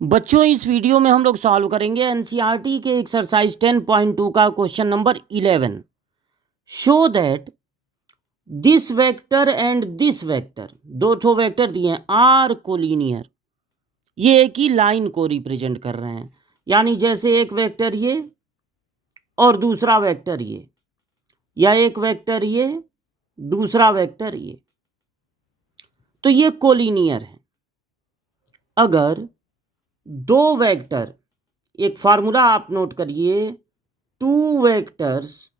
बच्चों, इस वीडियो में हम लोग सॉल्व करेंगे एनसीईआरटी के एक्सरसाइज 10.2 का question number 11। Show that this vector and this vector, दो ठो वेक्टर दिए हैं, आर कोलिनियर। ये एक ही लाइन को रिप्रेजेंट कर रहे हैं, यानी जैसे एक वेक्टर ये और दूसरा वेक्टर ये, या एक वेक्टर ये दूसरा वेक्टर ये, तो ये कोलिनियर है। अगर दो वेक्टर, एक फार्मूला आप नोट करिए, two vectors,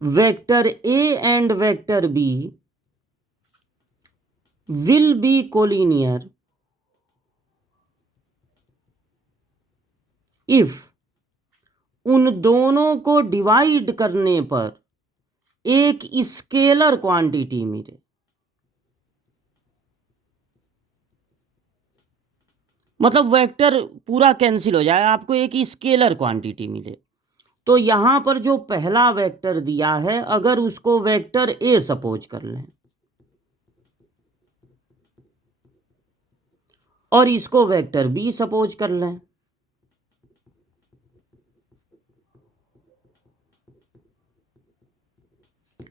vector A and vector B will be collinear if उन दोनों को डिवाइड करने पर एक स्केलर क्वांटिटी मिले। मतलब वेक्टर पूरा कैंसिल हो जाए, आपको एक स्केलर क्वांटिटी मिले। तो यहां पर जो पहला वेक्टर दिया है, अगर उसको वेक्टर ए सपोज कर लें और इसको वेक्टर बी सपोज कर लें,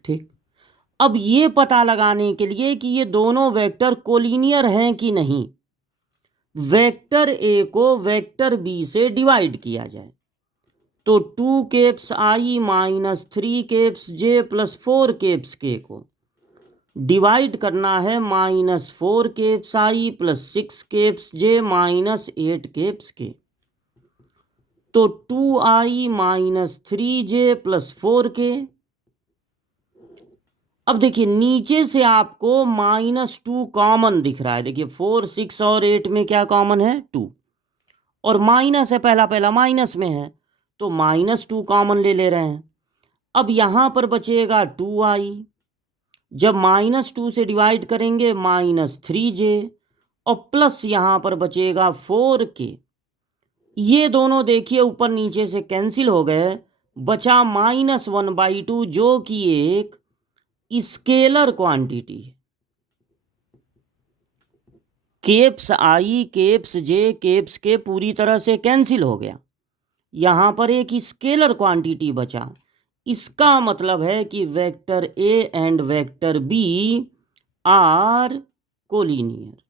ठीक। अब ये पता लगाने के लिए कि ये दोनों वेक्टर कोलिनियर हैं कि नहीं, वेक्टर ए को वेक्टर बी से डिवाइड किया जाए। तो 2 केप्स आई माइनस 3 केप्स जे प्लस 4 केप्स के को डिवाइड करना है माइनस 4 केप्स आई प्लस 6 केप्स जे माइनस 8 केप्स के। तो 2i minus 3j plus 4k। अब देखिए नीचे से आपको -2 कॉमन दिख रहा है। देखिए 4, 6 और 8 में क्या कॉमन है? 2, और माइनस है, पहला पहला माइनस में है, तो -2 कॉमन ले रहे हैं। अब यहां पर बचेगा 2i, जब -2 से डिवाइड करेंगे -3j, और प्लस यहां पर बचेगा 4k। ये दोनों देखिए ऊपर नीचे से कैंसिल हो गए, बचा -1/2, जो कि एक स्केलर क्वांटिटी है। केप्स आई, केप्स जे, केप्स के पूरी तरह से कैंसिल हो गया, यहां पर एक स्केलर क्वांटिटी बचा। इसका मतलब है कि vector A and vector B are collinear.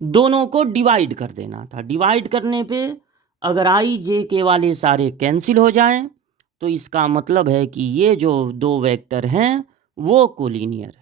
दोनों को डिवाइड कर देना था। डिवाइड करने पे अगर आई जे के वाले सारे कैंसिल हो जाएं, तो इसका मतलब है कि ये जो दो वेक्टर हैं वो कोलिनियर है।